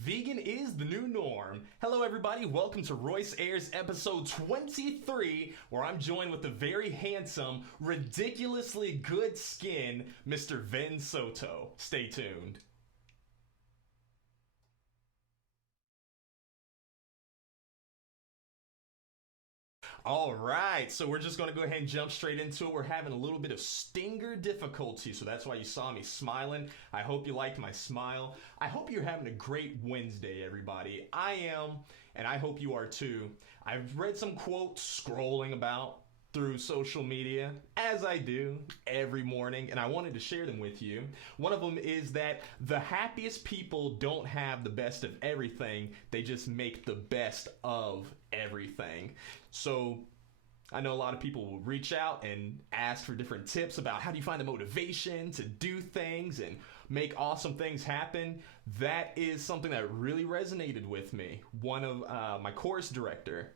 Vegan is the new norm. Hello everybody, welcome to Royce Airs episode 23, where I'm joined with the very handsome, ridiculously good skin, Mr. Vens Soto. Stay tuned. All right, so we're just going to go ahead and jump straight into it. We're having a little bit of stinger difficulty, so that's why you saw me smiling. I hope you liked my smile. I hope you're having a great Wednesday, everybody. I am, and I hope you are too. I've read some quotes scrolling about through social media, as I do every morning, and I wanted to share them with you. One of them is that the happiest people don't have the best of everything, they just make the best of everything. So I know a lot of people will reach out and ask for different tips about how do you find the motivation to do things and make awesome things happen. That is something that really resonated with me. One of my course director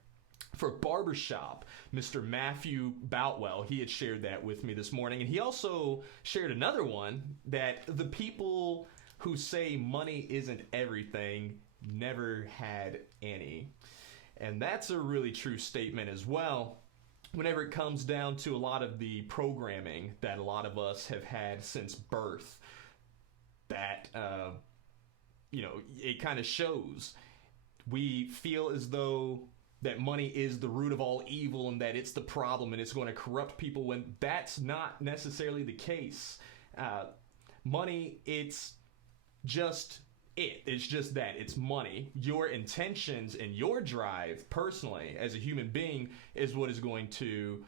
for barbershop, Mr. Matthew Boutwell, he had shared that with me this morning. And he also shared another one, that the people who say money isn't everything never had any. And that's a really true statement as well. Whenever it comes down to a lot of the programming that a lot of us have had since birth, that, it kind of shows. We feel as though that money is the root of all evil and that it's the problem and it's going to corrupt people, when that's not necessarily the case. Money, it's just it's just that. It's money. Your intentions and your drive personally as a human being is what is going to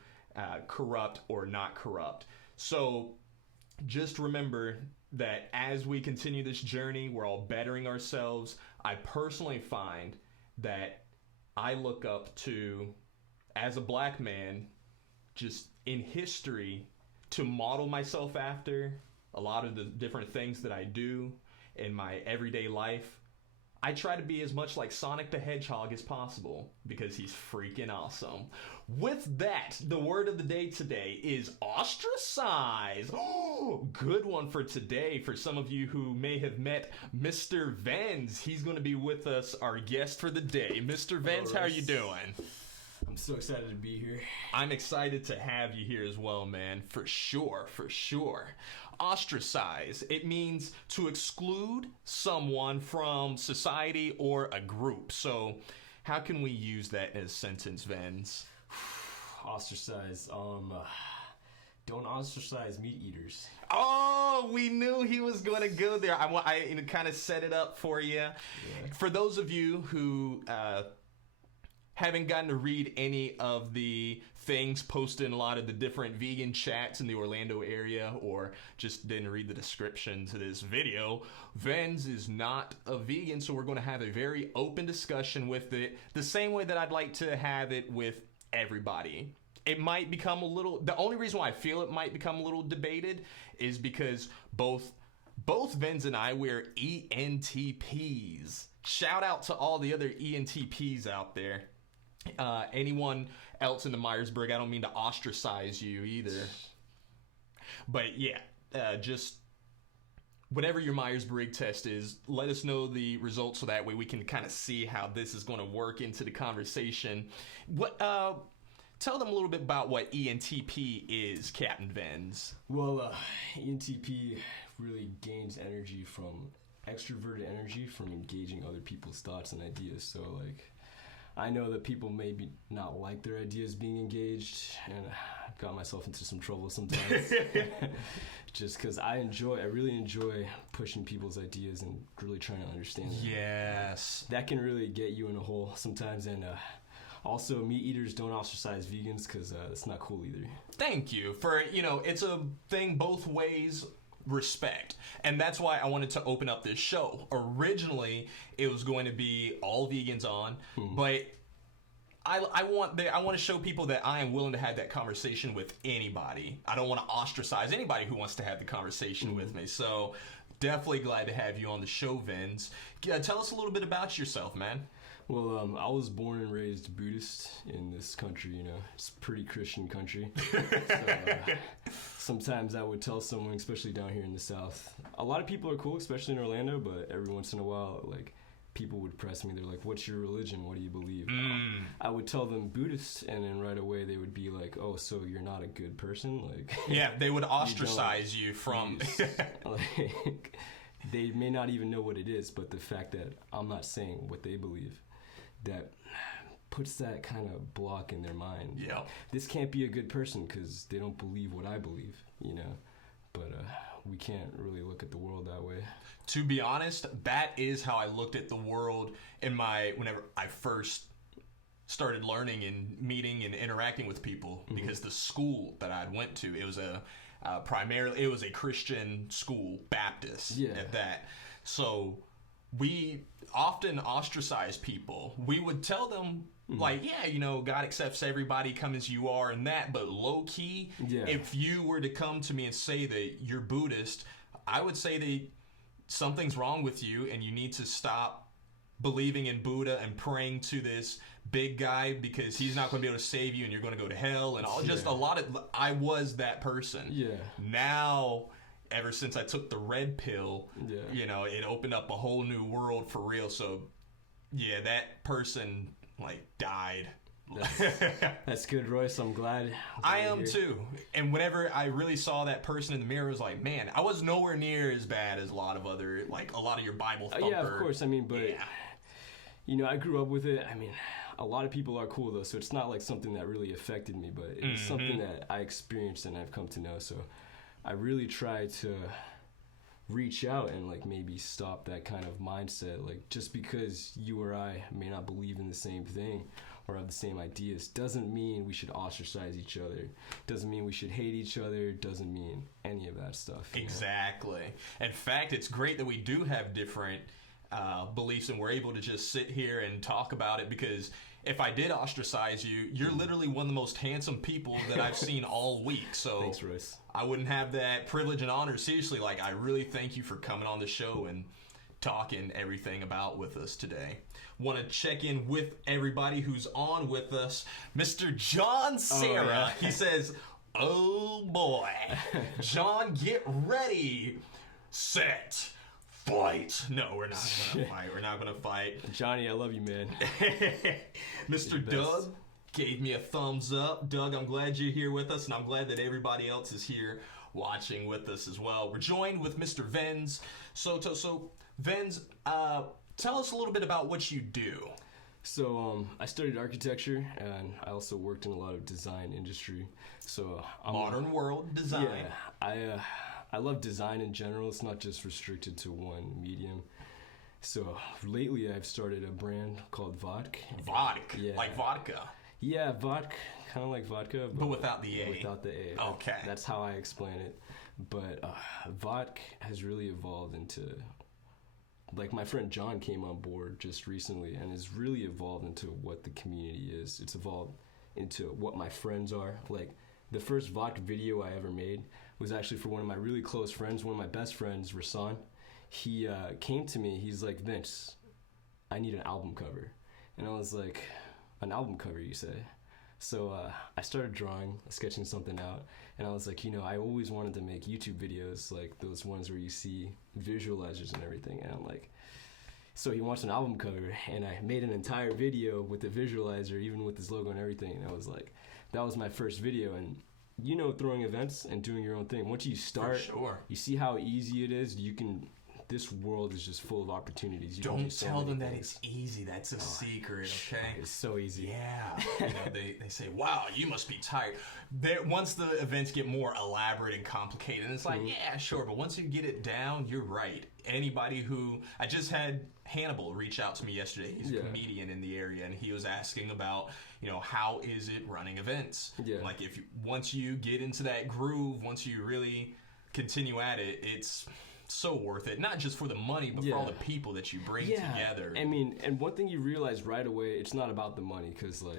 corrupt or not corrupt. So just remember that as we continue this journey, we're all bettering ourselves. I personally find that I look up to, as a black man, just in history, to model myself after a lot of the different things that I do in my everyday life. I try to be as much like Sonic the Hedgehog as possible because he's freaking awesome. With that, the word of the day today is ostracize. Oh, good one for today. For some of you who may have met Mr. Vens, he's going to be with us, our guest for the day. Mr. Vens, how are you doing? I'm so excited to be here. I'm excited to have you here as well, man. For sure, for sure. Ostracize. It means to exclude someone from society or a group. So how can we use that in a sentence, Vens? Ostracize. Don't ostracize meat eaters. Oh, we knew he was going to go there. I kind of set it up for you. Yeah. For those of you who haven't gotten to read any of the things posted in a lot of the different vegan chats in the Orlando area, or just didn't read the description to this video, Vens is not a vegan, so we're going to have a very open discussion with it, the same way that I'd like to have it with everybody. It might become the only reason why I feel it might become a little debated is because both Vens and I wear ENTPs. Shout out to all the other ENTPs out there. Anyone else in the Myers-Briggs, I don't mean to ostracize you either. But yeah, just whatever your Myers-Briggs test is, let us know the results so that way we can kind of see how this is going to work into the conversation. Tell them a little bit about what ENTP is, Captain Vens. Well, ENTP really gains energy from extroverted energy from engaging other people's thoughts and ideas. So, I know that people maybe not like their ideas being engaged, and I've got myself into some trouble sometimes. Just because I really enjoy pushing people's ideas and really trying to understand them. Yes. That can really get you in a hole sometimes, and also, meat eaters don't ostracize vegans because it's not cool either. Thank you for, it's a thing both ways. Respect. And that's why I wanted to open up this show. Originally, it was going to be all vegans on, but I want to show people that I am willing to have that conversation with anybody. I don't want to ostracize anybody who wants to have the conversation with me. So definitely glad to have you on the show, Vens. Tell us a little bit about yourself, man. Well, I was born and raised Buddhist in this country, It's a pretty Christian country. So, sometimes I would tell someone, especially down here in the South, a lot of people are cool, especially in Orlando, but every once in a while, people would press me. They're like, "What's your religion? What do you believe?" I would tell them Buddhist, and then right away they would be like, "Oh, so you're not a good person?" Like, yeah, they would ostracize you from. Like, they may not even know what it is, but the fact that I'm not saying what they believe, that puts that kind of block in their mind. Yeah, this can't be a good person because they don't believe what I believe, you know. But we can't really look at the world that way. To be honest, that is how I looked at the world whenever I first started learning and meeting and interacting with people, because the school that I went to, it was primarily a Christian school, Baptist at that. So we often ostracize people. We would tell them, like, yeah, you know, God accepts everybody, come as you are and that, but low key, if you were to come to me and say that you're Buddhist, I would say that something's wrong with you and you need to stop believing in Buddha and praying to this big guy because he's not going to be able to save you and you're going to go to hell and all. Just a lot of, I was that person. Now, ever since I took the red pill, you know, it opened up a whole new world for real. So yeah, that person like died. That's good, Royce. I'm glad. I am too. And whenever I really saw that person in the mirror, I was like, man, I was nowhere near as bad as a lot of your Bible thumper. Yeah, of course. I mean, but you know, I grew up with it. I mean, a lot of people are cool though, so it's not like something that really affected me, but it's something that I experienced and I've come to know. So I really try to reach out and like maybe stop that kind of mindset. Like, just because you or I may not believe in the same thing or have the same ideas doesn't mean we should ostracize each other, doesn't mean we should hate each other, doesn't mean any of that stuff. Exactly. In fact, it's great that we do have different beliefs and we're able to just sit here and talk about it, because if I did ostracize you, you're literally one of the most handsome people that I've seen all week. So thanks, Royce. I wouldn't have that privilege and honor. Seriously, like, I really thank you for coming on the show and talking everything about with us today. Want to check in with everybody who's on with us. Mr. John Sarah, he says, oh boy. John, get ready, set, fight. No, we're not going to fight. We're not going to fight. Johnny, I love you, man. Mr. Doug gave me a thumbs up. Doug, I'm glad you're here with us, and I'm glad that everybody else is here watching with us as well. We're joined with Mr. Vens Soto. So, Vens, tell us a little bit about what you do. So I studied architecture, and I also worked in a lot of design industry. So modern world design. Yeah, I love design in general. It's not just restricted to one medium. So lately I've started a brand called Vodk. Vodk? Yeah. Like vodka? Yeah, vodka, kind of like vodka. But without the A. Without the A. Okay. That's how I explain it. But Vodk has really evolved into, like, my friend John came on board just recently and has really evolved into what the community is. It's evolved into what my friends are. Like, the first Vodk video I ever made was actually for one of my really close friends, one of my best friends, Rasan. He came to me, he's like, Vince, I need an album cover. And I was like, an album cover, you say? So I started drawing, sketching something out, and I was like, you know, I always wanted to make YouTube videos, like those ones where you see visualizers and everything. And I'm like, so he wants an album cover, and I made an entire video with the visualizer, even with his logo and everything. And I was like, that was my first video. And you know, throwing events and doing your own thing, once you start, you see how easy it is. You can. This world is just full of opportunities. Don't tell them that it's easy. That's a secret, okay? It's so easy. Yeah. You know, they say, wow, you must be tired. Once the events get more elaborate and complicated, and it's like, yeah, sure. But once you get it down, you're right. Anybody who... I just had Hannibal reach out to me yesterday. He's a comedian in the area, and he was asking about, you know, how is it running events? Yeah. Like, once you get into that groove, once you really continue at it, it's... so worth it, not just for the money, but for all the people that you bring together. I mean, and one thing you realize right away, it's not about the money, because like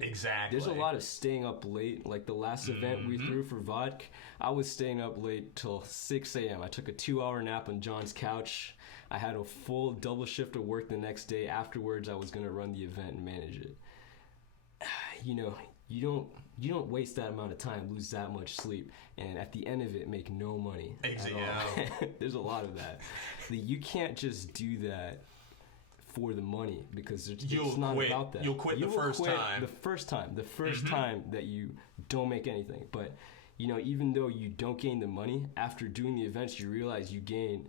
there's a lot of staying up late. Like the last event we threw for Vodk, I was staying up late till 6 a.m. I took a 2-hour nap on John's couch. I had a full double shift of work the next day. Afterwards, I was going to run the event and manage it. You know, you don't waste that amount of time, lose that much sleep, and at the end of it, make no money at all. There's a lot of that. You can't just do that for the money, because it's You'll not quit. about that. You'll quit the will first quit time. The first time that you don't make anything. But, you know, even though you don't gain the money, after doing the events, you realize you gain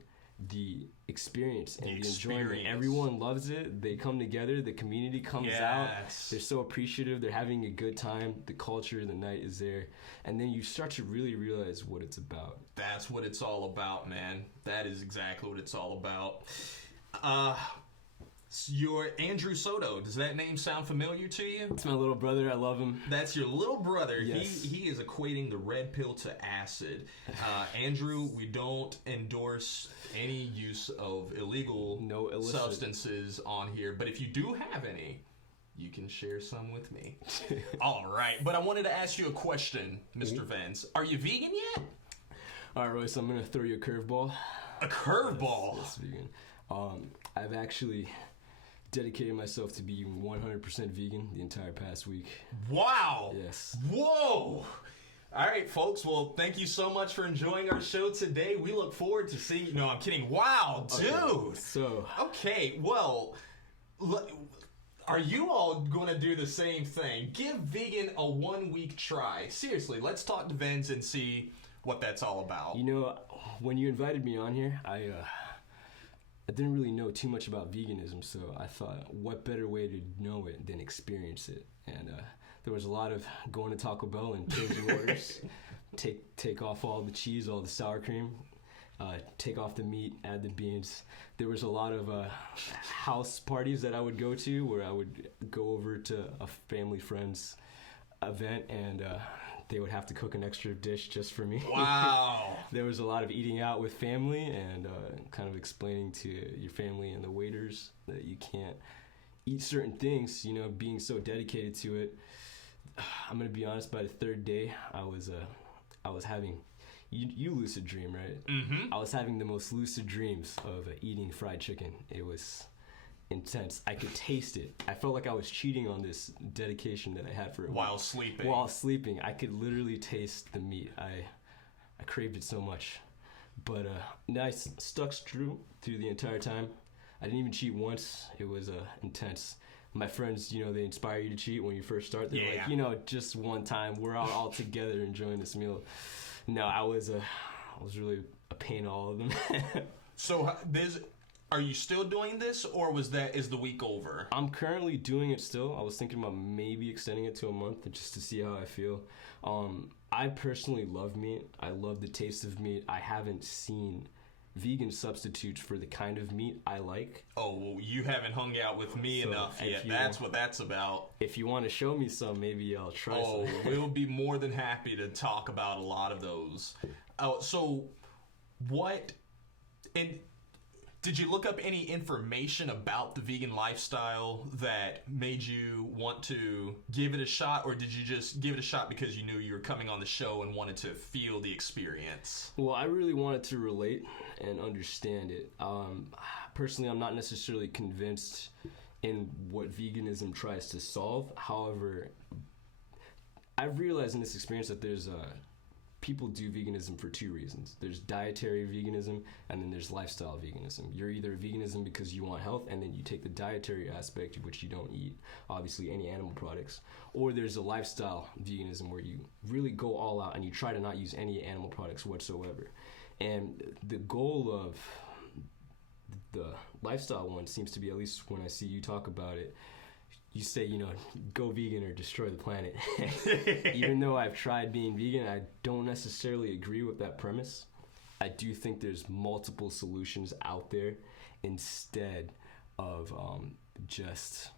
the experience and the enjoyment. Everyone loves it. They come together. The community comes out. They're so appreciative. They're having a good time. The culture, the night is there. And then you start to really realize what it's about. That's what it's all about, man. That is exactly what it's all about. You're Andrew Soto. Does that name sound familiar to you? It's my little brother. I love him. That's your little brother. Yes. He is equating the red pill to acid. Andrew, we don't endorse any use of illegal substances on here, but if you do have any, you can share some with me. All right, but I wanted to ask you a question, Mr. Vens. Are you vegan yet? All right, Royce, I'm going to throw you a curveball. A curveball? Yes, vegan. I've actually dedicated myself to being 100% vegan the entire past week. Wow. Yes. Whoa. All right, folks. Well, thank you so much for enjoying our show today. We look forward to seeing you. No, I'm kidding. Wow, dude. Okay, well, are you all going to do the same thing? Give vegan a 1 week try. Seriously, let's talk to Vens and see what that's all about. You know, when you invited me on here, I didn't really know too much about veganism, so I thought, what better way to know it than experience it? And there was a lot of going to Taco Bell and changing orders, take off all the cheese, all the sour cream, take off the meat, add the beans. There was a lot of house parties that I would go to, where I would go over to a family friend's event, and they would have to cook an extra dish just for me. Wow. There was a lot of eating out with family and kind of explaining to your family and the waiters that you can't eat certain things, you know, being so dedicated to it. I'm going to be honest, by the third day, I was having, you lucid dream, right? Mm-hmm. I was having the most lucid dreams of eating fried chicken. It was intense. I could taste it. I felt like I was cheating on this dedication that I had for it. While sleeping. While sleeping. I could literally taste the meat. I craved it so much. But I stuck through the entire time. I didn't even cheat once. It was intense. My friends, you know, they inspire you to cheat when you first start. They're like, you know, just one time. We're all together enjoying this meal. No, I was really a pain to all of them. So are you still doing this, or is the week over? I'm currently doing it still. I was thinking about maybe extending it to a month just to see how I feel. I personally love meat. I love the taste of meat. I haven't seen vegan substitutes for the kind of meat I like. Oh, well, you haven't hung out with me enough yet. That's what that's about. If you want to show me some, maybe I'll try some. Oh, we'll be more than happy to talk about a lot of those. So what... And did you look up any information about the vegan lifestyle that made you want to give it a shot, or did you just give it a shot because you knew you were coming on the show and wanted to feel the experience? Well, I really wanted to relate and understand it. Personally, I'm not necessarily convinced in what veganism tries to solve. However, I've realized in this experience that there's people do veganism for two reasons. There's dietary veganism, and then there's lifestyle veganism. You're either veganism because you want health, and then you take the dietary aspect, which you don't eat, obviously, any animal products. Or there's a lifestyle veganism where you really go all out and you try to not use any animal products whatsoever. And the goal of the lifestyle one seems to be, at least when I see you talk about it, you say, you know, go vegan or destroy the planet. Even though I've tried being vegan, I don't necessarily agree with that premise. I do think there's multiple solutions out there instead of just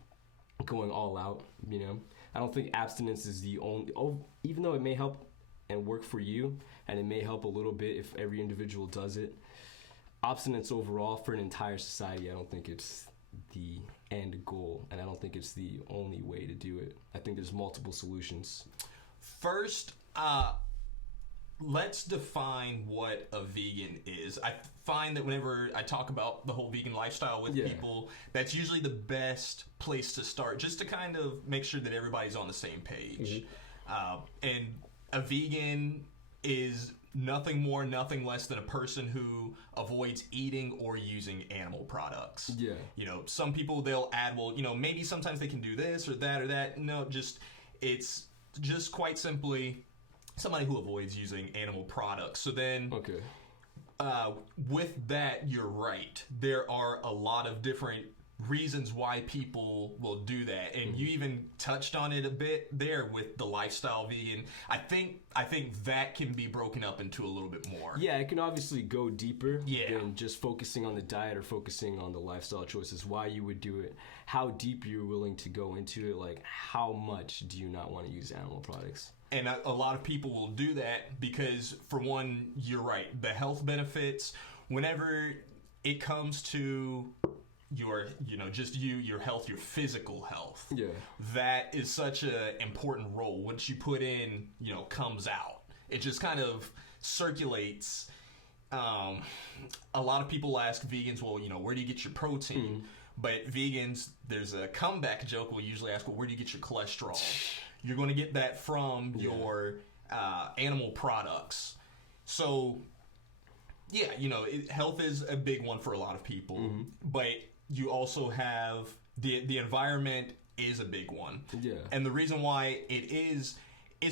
going all out, you know. I don't think abstinence is the only, even though it may help and work for you, and it may help a little bit if every individual does it, abstinence overall for an entire society, I don't think it's the end goal, and I don't think it's the only way to do it. I think there's multiple solutions. First, let's define what a vegan is. I find that whenever I talk about the whole vegan lifestyle with people, that's usually the best place to start, just to kind of make sure that everybody's on the same page. And a vegan is nothing more, nothing less than a person who avoids eating or using animal products. Yeah. You know, some people, they'll add, well, you know, maybe sometimes they can do this or that or that. No, it's just quite simply somebody who avoids using animal products. So then, Okay. with that, you're right. There are a lot of different reasons why people will do that, and you even touched on it a bit there with the lifestyle vegan. I think that can be broken up into a little bit more. Yeah, it can obviously go deeper Yeah. than just focusing on the diet or focusing on the lifestyle choices, why you would do it, how deep you're willing to go into it, like how much do you not want to use animal products. And a lot of people will do that because, for one, you're right, the health benefits, whenever it comes to your, you know, just your health, your physical health. Yeah. That is such an important role. What you put in, you know, comes out. It just kind of circulates. A lot of people ask vegans, well, you know, where do you get your protein? But vegans, there's a comeback joke. We'll usually ask, well, where do you get your cholesterol? You're going to get that from your animal products. So, yeah, you know, health is a big one for a lot of people. But you also have the environment is a big one. Yeah. And the reason why it is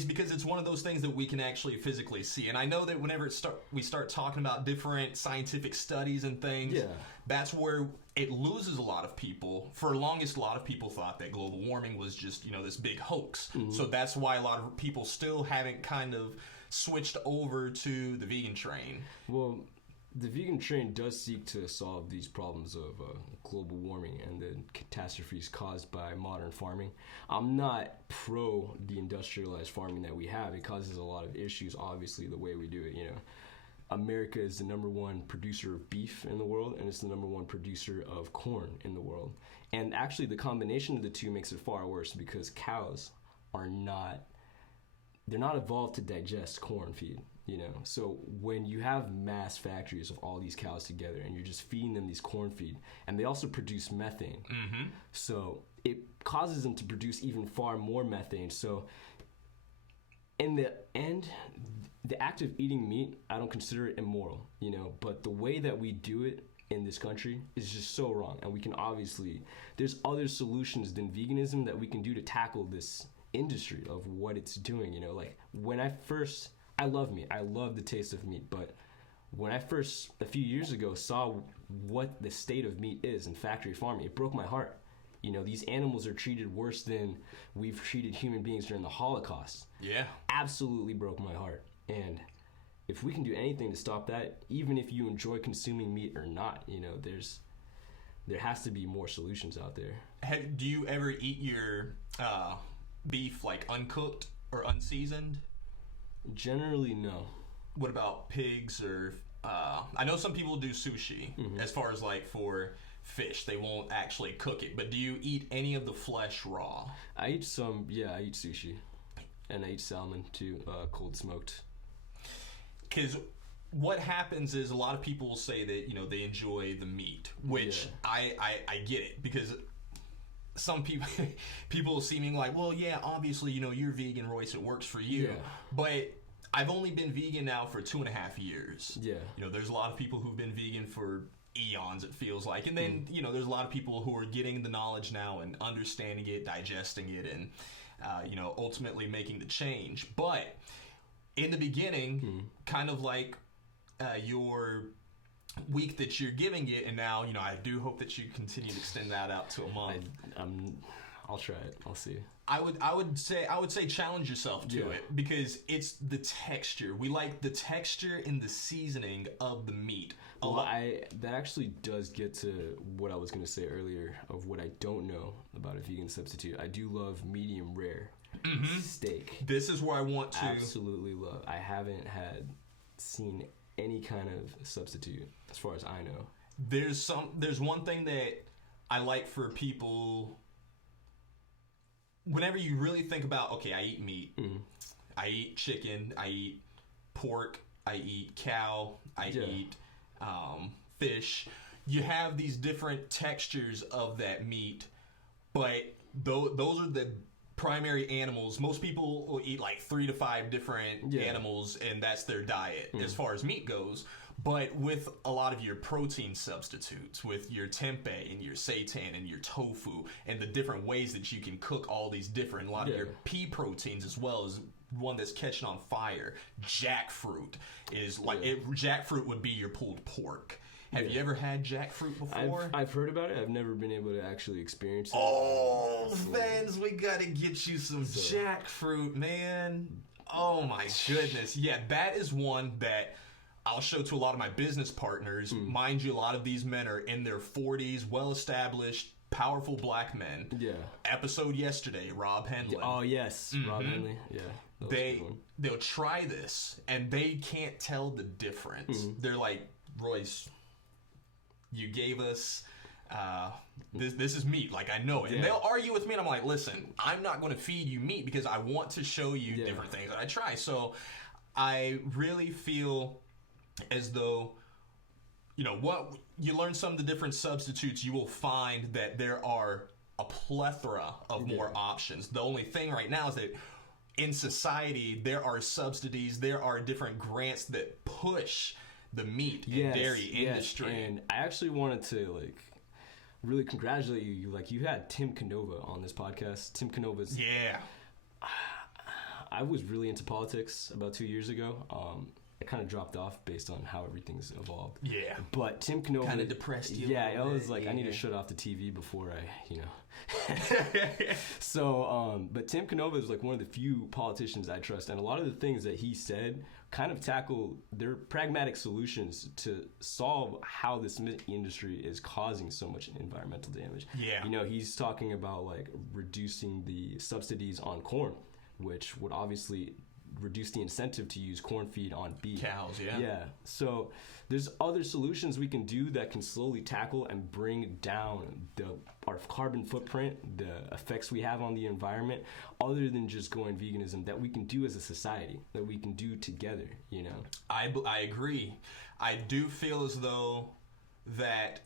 because it's one of those things that we can actually physically see. And I know that whenever we start talking about different scientific studies and things, Yeah. that's where it loses a lot of people. For the longest, a lot of people thought that global warming was just, you know, this big hoax. So that's why a lot of people still haven't kind of switched over to the vegan train. Well, the vegan train does seek to solve these problems of global warming and the catastrophes caused by modern farming. I'm not pro the industrialized farming that we have. It causes a lot of issues, obviously, the way we do it, you know. America is the #1 producer of beef in the world, and it's the #1 producer of corn in the world. And actually, the combination of the two makes it far worse because cows are they're not evolved to digest corn feed, you know. So when you have mass factories of all these cows together and you're just feeding them these corn feed, and they also produce methane. So it causes them to produce even far more methane. So in the end, the act of eating meat, I don't consider it immoral, you know, but the way that we do it in this country is just so wrong. And we can obviously, there's other solutions than veganism that we can do to tackle this industry of what it's doing, you know. Like when I love meat, I love the taste of meat, but when I first, a few years ago, saw what the state of meat is in factory farming, it broke my heart. You know, these animals are treated worse than we've treated human beings during the Holocaust. Yeah. Absolutely broke my heart. And if we can do anything to stop that, even if you enjoy consuming meat or not, you know, there has to be more solutions out there. Do you ever eat your beef like uncooked or unseasoned? Generally, no. What about pigs or I know some people do sushi as far as like for fish. They won't actually cook it. But do you eat any of the flesh raw? I eat sushi. And I eat salmon too, cold smoked. Because what happens is a lot of people will say that, you know, they enjoy the meat, which I get it, because some people seeming like, well, yeah, obviously, you know, you're vegan, Royce, it works for you. Yeah. But I've only been vegan now for 2.5 years. Yeah. You know, there's a lot of people who've been vegan for eons, it feels like. And then, you know, there's a lot of people who are getting the knowledge now and understanding it, digesting it, and, you know, ultimately making the change. But in the beginning, kind of like your week that you're giving it, and now, you know, I do hope that you continue to extend that out to a month. I'll try it. I'll see. I would say challenge yourself to it, because it's the texture. We like the texture and the seasoning of the meat. That actually does get to what I was going to say earlier of what I don't know about a vegan substitute. I do love medium rare steak. This is where I want to absolutely love. I haven't seen any kind of substitute as far as I know. There's one thing that I like for people. Whenever you really think about, okay, I eat meat, I eat chicken, I eat pork, I eat cow, I eat fish. You have these different textures of that meat, but those are the primary animals. Most people will eat like 3 to 5 different animals, and that's their diet as far as meat goes. But with a lot of your protein substitutes, with your tempeh and your seitan and your tofu, and the different ways that you can cook all these different, a lot of your pea proteins as well as one that's catching on fire. Jackfruit is like, jackfruit would be your pulled pork. Have you ever had jackfruit before? I've heard about it. I've never been able to actually experience it. Oh, Vens, we gotta get you some jackfruit, man. Oh my goodness. Yeah, that is one that I'll show to a lot of my business partners. Mind you, a lot of these men are in their 40s, well-established, powerful black men. Yeah. Episode yesterday, Rob Henley. Oh, yes. Rob Henley. Yeah. They'll try this, and they can't tell the difference. They're like, Royce, you gave us this is meat, like I know it. And they'll argue with me, and I'm like, listen, I'm not going to feed you meat because I want to show you different things that I try. So I really feel as though, you know, what you learn some of the different substitutes, you will find that there are a plethora of more options. The only thing right now is that in society there are subsidies, there are different grants that push the meat and dairy industry. And I actually wanted to like really congratulate you. Like, you had Tim Canova on this podcast. Tim Canova's I was really into politics about 2 years ago. I kind of dropped off based on how everything's evolved. Yeah. But Tim Canova kind of depressed you. Yeah, I was like, I need to shut off the TV before I, you know. So, but Tim Canova is like one of the few politicians I trust, and a lot of the things that he said kind of tackle their pragmatic solutions to solve how this meat industry is causing so much environmental damage. Yeah. You know, he's talking about like reducing the subsidies on corn, which would obviously reduce the incentive to use corn feed on beef. Cows, Yeah. So there's other solutions we can do that can slowly tackle and bring down our carbon footprint, the effects we have on the environment, other than just going veganism, that we can do as a society, that we can do together, you know? I agree. I do feel as though that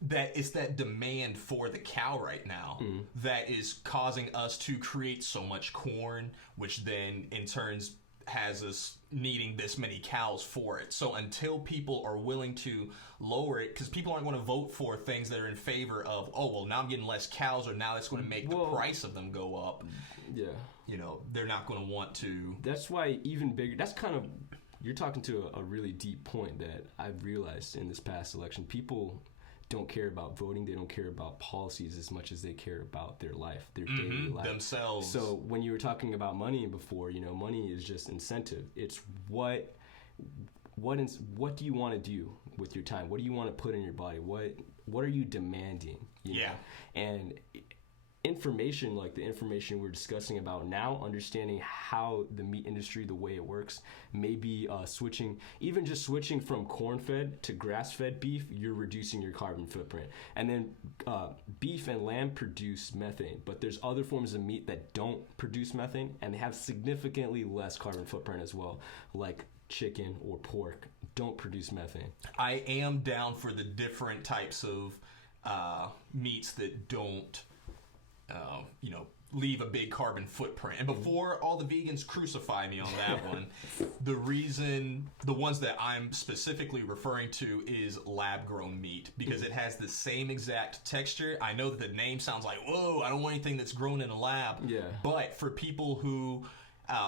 it's that demand for the cow right now that is causing us to create so much corn, which then in turns has us needing this many cows for it. So until people are willing to lower it, because people aren't going to vote for things that are in favor of, oh, well, now I'm getting less cows, or now that's going to make the price of them go up. Yeah. You know, they're not going to want to. That's why even bigger, that's kind of, you're talking to a really deep point that I've realized in this past election. People don't care about voting. They don't care about policies as much as they care about their life, their daily life. Themselves. So when you were talking about money before, you know, money is just incentive. It's what do you want to do with your time? What do you want to put in your body? What are you demanding? You know? And information like the information we're discussing about now, understanding how the meat industry, the way it works, maybe switching from corn-fed to grass-fed beef, you're reducing your carbon footprint. And then beef and lamb produce methane, but there's other forms of meat that don't produce methane, and they have significantly less carbon footprint as well, like chicken or pork don't produce methane. I am down for the different types of meats that don't leave a big carbon footprint. And before all the vegans crucify me on that one, the ones that I'm specifically referring to is lab-grown meat, because it has the same exact texture. I know that the name sounds like, whoa, I don't want anything that's grown in a lab. Yeah. But for people who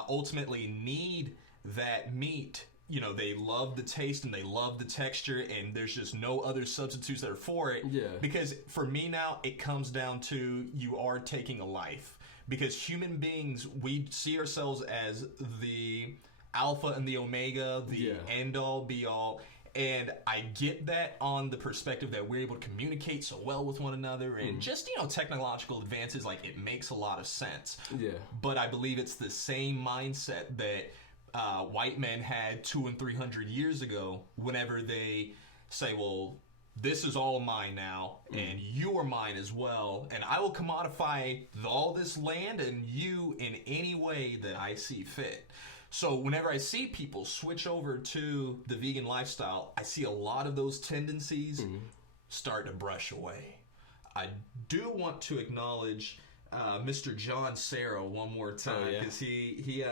ultimately need that meat, you know, they love the taste and they love the texture, and there's just no other substitutes that are for it. Yeah. Because for me now, it comes down to you are taking a life. Because human beings, we see ourselves as the alpha and the omega, the end all, be all. And I get that on the perspective that we're able to communicate so well with one another, and just, you know, technological advances, like, it makes a lot of sense. Yeah. But I believe it's the same mindset that white men had 200 and 300 years ago, whenever they say, well, this is all mine now, and you are mine as well, and I will commodify all this land and you in any way that I see fit. So whenever I see people switch over to the vegan lifestyle, I see a lot of those tendencies start to brush away. I do want to acknowledge Mr. John Sarah one more time, Oh, yeah? because he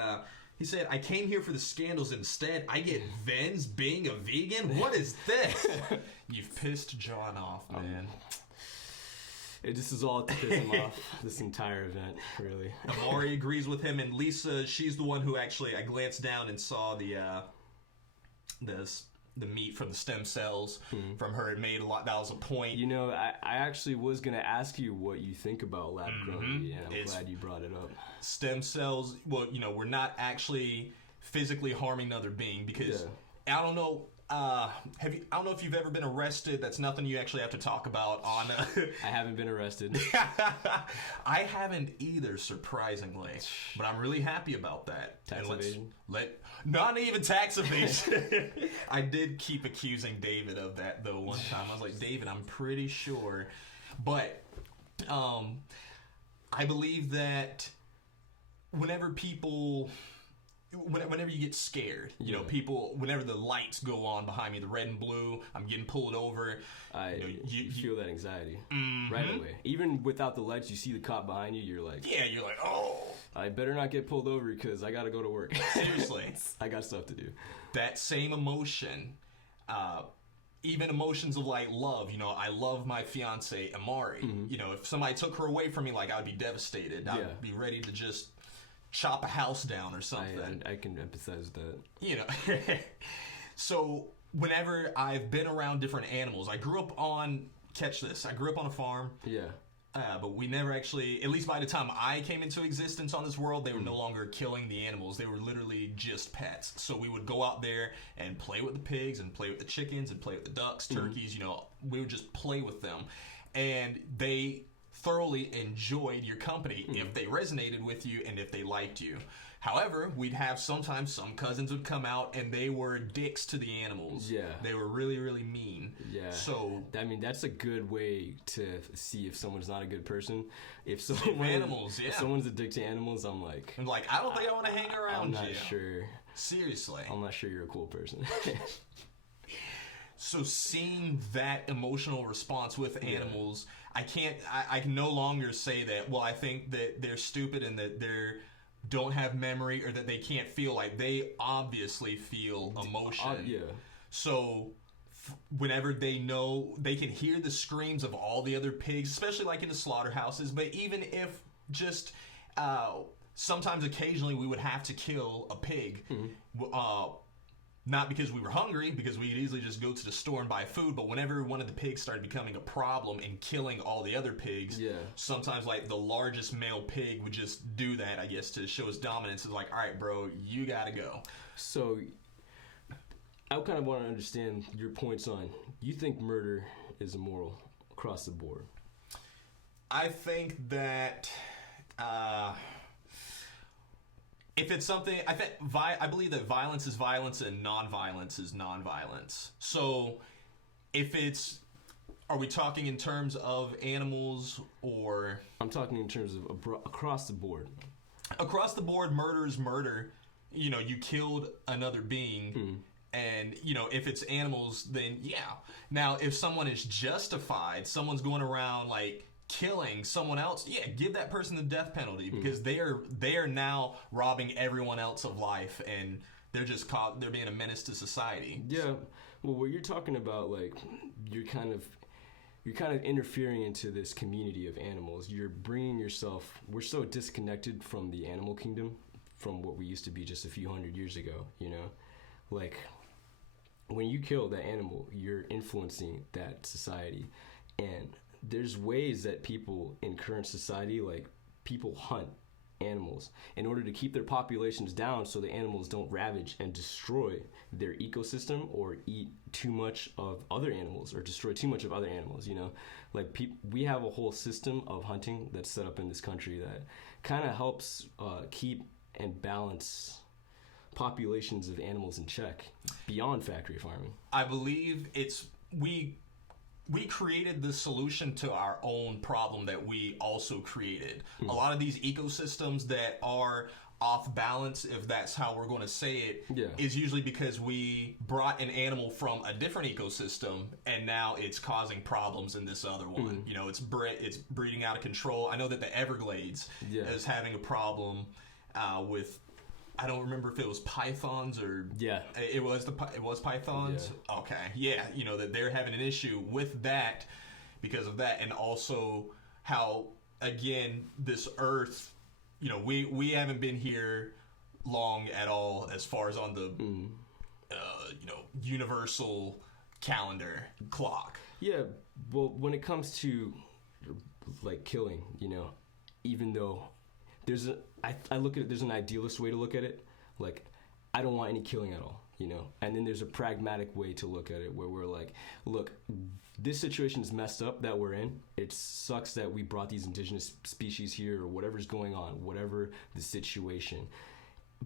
said, I came here for the scandals. Instead, I get Vens being a vegan? What is this? You've pissed John off, man. This is all to piss him off, this entire event, really. Amari agrees with him, and Lisa, she's the one who actually, I glanced down and saw the meat from the stem cells from her. It made a lot, that was a point. You know, I actually was going to ask you what you think about lab-grown meat, and I'm glad you brought it up. Stem cells, well, you know, we're not actually physically harming another being, because I don't know, I don't know if you've ever been arrested. That's nothing you actually have to talk about on. I haven't been arrested. I haven't either, surprisingly, but I'm really happy about that. Tax evasion? Not even tax evasion. I did keep accusing David of that though one time. I was like, David, I'm pretty sure, but I believe that whenever you get scared, you know, people, whenever the lights go on behind me, the red and blue, I'm getting pulled over. You feel that anxiety right away. Even without the lights, you see the cop behind you, you're like, oh, I better not get pulled over because I got to go to work. Seriously. I got stuff to do. That same emotion, even emotions of like love, you know, I love my fiance, Amari. You know, if somebody took her away from me, like, I'd be devastated. I'd be ready to just chop a house down or something. I can empathize with that. You know, so whenever I've been around different animals, I grew up on a farm. Yeah. But we never actually, at least by the time I came into existence on this world, they were no longer killing the animals. They were literally just pets. So we would go out there and play with the pigs and play with the chickens and play with the ducks, turkeys, you know, we would just play with them. And they thoroughly enjoyed your company if they resonated with you and if they liked you. However, we'd have sometimes some cousins would come out and they were dicks to the animals. Yeah. They were really, really mean. Yeah. So, I mean, that's a good way to see if someone's not a good person. If if someone's a dick to animals, I'm like, I don't think I want to hang around you. I'm not sure. Seriously. I'm not sure you're a cool person. So seeing that emotional response with animals, I can no longer say that, well, I think that they're stupid and that they're don't have memory or that they can't feel. Like, they obviously feel emotion. So whenever they know, they can hear the screams of all the other pigs, especially like in the slaughterhouses, but even if just sometimes occasionally we would have to kill a pig, not because we were hungry, because we could easily just go to the store and buy food, but whenever one of the pigs started becoming a problem and killing all the other pigs, sometimes like the largest male pig would just do that, I guess, to show his dominance. It's like, all right, bro, you gotta go. So I kind of want to understand your points on, you think murder is immoral across the board? I think that if it's something, I believe that violence is violence and non-violence is non-violence. So if it's, are we talking in terms of animals or? I'm talking in terms of across the board. Across the board, murder is murder. You know, you killed another being. And, you know, if it's animals, then yeah. Now, if someone is justified, someone's going around like killing someone else, give that person the death penalty, because they are now robbing everyone else of life, and they're being a menace to society. Yeah. Well, what you're talking about, like, you're kind of interfering into this community of animals. You're bringing yourself, we're so disconnected from the animal kingdom, from what we used to be just a few hundred years ago, you know? Like, when you kill that animal, you're influencing that society. And there's ways that people in current society, like, people hunt animals in order to keep their populations down so the animals don't ravage and destroy their ecosystem or eat too much of other animals or destroy too much of other animals, you know? Like, we have a whole system of hunting that's set up in this country that kind of helps keep and balance populations of animals in check beyond factory farming. I believe we created the solution to our own problem that we also created. A lot of these ecosystems that are off balance, if that's how we're going to say it, is usually because we brought an animal from a different ecosystem and now it's causing problems in this other one. You know, it's breeding out of control. I know that the Everglades is having a problem with, I don't remember if it was pythons or it was pythons. Okay, you know that they're having an issue with that because of that, and also how, again, this Earth, you know, we haven't been here long at all as far as on the you know, universal calendar clock. Yeah, well, when it comes to like killing, you know, even though I look at it, there's an idealist way to look at it. Like, I don't want any killing at all, you know? And then there's a pragmatic way to look at it where we're like, look, this situation is messed up that we're in. It sucks that we brought these indigenous species here or whatever's going on, whatever the situation.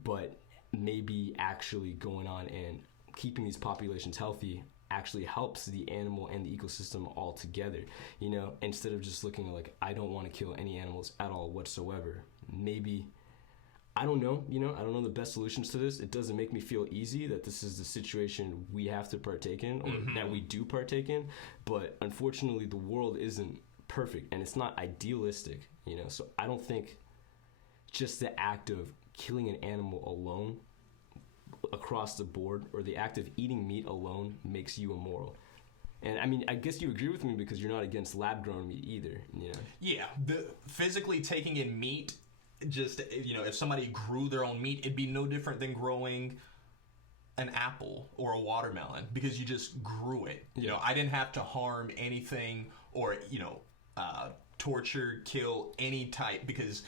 But maybe actually going on and keeping these populations healthy actually helps the animal and the ecosystem all together, you know, instead of just looking like, I don't want to kill any animals at all whatsoever. Maybe, I don't know, you know, I don't know the best solutions to this. It doesn't make me feel easy that this is the situation we have to partake in, or that we do partake in, but unfortunately the world isn't perfect and it's not idealistic, you know, so I don't think just the act of killing an animal alone across the board, or the act of eating meat alone, makes you immoral. And I mean, I guess you agree with me because you're not against lab-grown meat either, you know? Yeah, physically taking in meat, just, you know, if somebody grew their own meat, it'd be no different than growing an apple or a watermelon, because you just grew it. You know, I didn't have to harm anything or, you know, torture, kill any type, because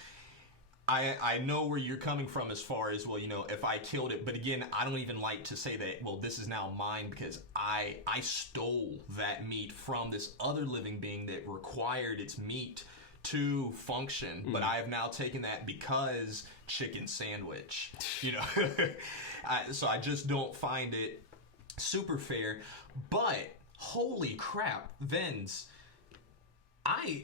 I know where you're coming from as far as, well, you know, if I killed it. But again, I don't even like to say that, well, this is now mine, because I stole that meat from this other living being that required its meat to function. But I have now taken that because chicken sandwich, you know. So I just don't find it super fair. But holy crap, Vens,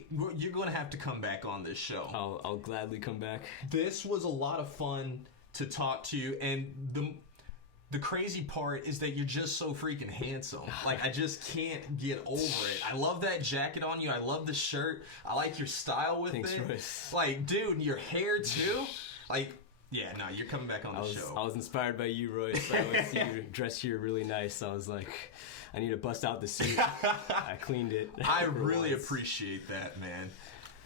you're going to have to come back on this show. I'll gladly come back. This was a lot of fun to talk to you, and the crazy part is that you're just so freaking handsome. Like, I just can't get over it. I love that jacket on you. I love the shirt. I like your style with Thanks, it. Royce. Like, dude, your hair too. Like, yeah, no, you're coming back on the show. I was inspired by you, Royce. I always see you dressed here really nice. I was like, I need to bust out the suit. I cleaned it. I really appreciate that, man.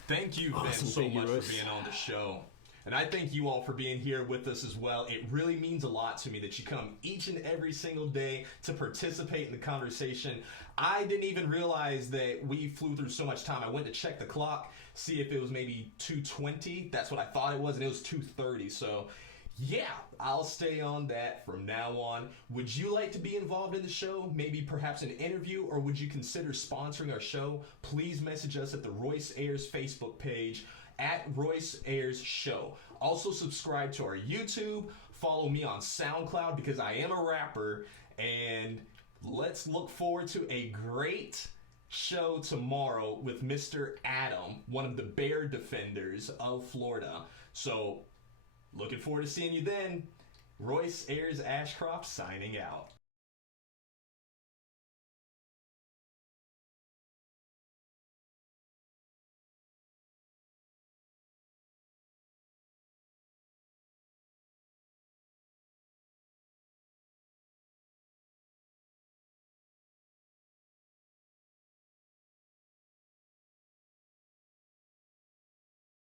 Thank you, Ben, so much for being on the show. And I thank you all for being here with us as well. It really means a lot to me that you come each and every single day to participate in the conversation. I didn't even realize that we flew through so much time. I went to check the clock, see if it was maybe 2:20. That's what I thought it was, and it was 2:30. So, yeah, I'll stay on that from now on. Would you like to be involved in the show? Maybe perhaps an interview, or would you consider sponsoring our show? Please message us at the Royce Ayers Facebook page, at Royce Ayers Show. Also subscribe to our YouTube. Follow me on SoundCloud, because I am a rapper. And let's look forward to a great show tomorrow with Mr. Adam, one of the bear defenders of Florida. So, looking forward to seeing you then. Royce Ayers Ashcroft signing out.